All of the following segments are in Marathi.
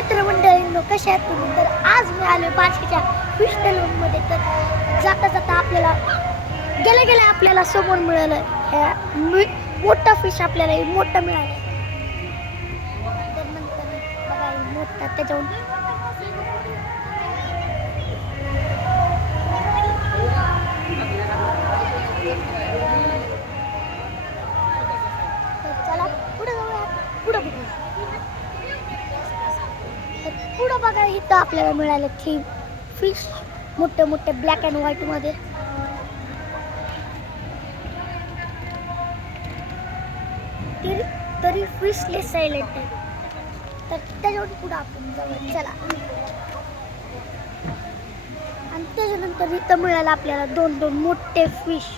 मित्रमंडळींनो, कशा आहेत तुम्ही? तर आज मी आलो बार्शीच्या फिश मध्ये. तर जाता जाता आपल्याला गेल्या आपल्याला समोर मिळालं ह्या मोठा फिश, आपल्याला मोठा मिळाला. तर नंतर बघा मोठा त्याच्याहून चला पुढे जाऊया. पुढे बघू. पुढं बघा इथं आपल्याला मिळाले थी फिश, मोठे मोठे ब्लॅक अँड व्हाईट मध्ये. तरी फिश लेस सायलेंट आहे. तर त्याच्यावर पुढं आपण जाऊया. चला. आणि त्याच्यानंतर इथं मिळालं आपल्याला दोन मोठे फिश.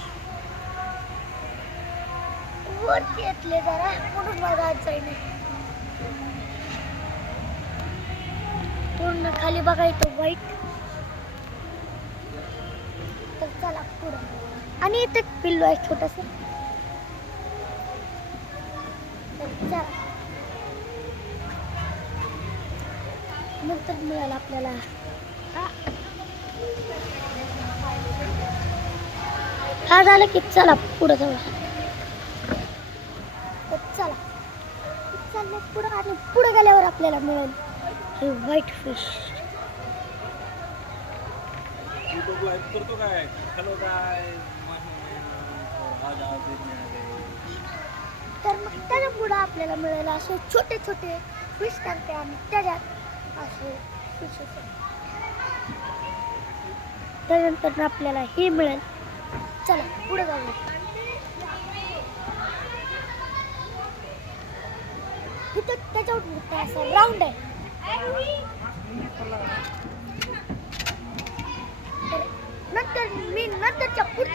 वरती येतले जरा म्हणून बघायचं नाही. पूर्ण खाली बघा इथं व्हाईट. तर चला पुढं. आणि इथे पिल्लू आहे छोटस. चला. नंतर मिळालं आपल्याला हा झालं की चला पुढं जाऊया. तर चला चाललं पुढं. आणि पुढे गेल्यावर आपल्याला मिळेल हे व्हाईट फिश. तर मग त्याच्या पुढं आपल्याला मिळेल असे छोटे छोटे फिश टाकते आणि त्याच्यात असे फिश असेल. त्यानंतर आपल्याला हे मिळेल. चला पुढे जाऊया. इथं त्याच्यावर मोठा असा राऊंड आहे. तर नंतरच्या पुढच्या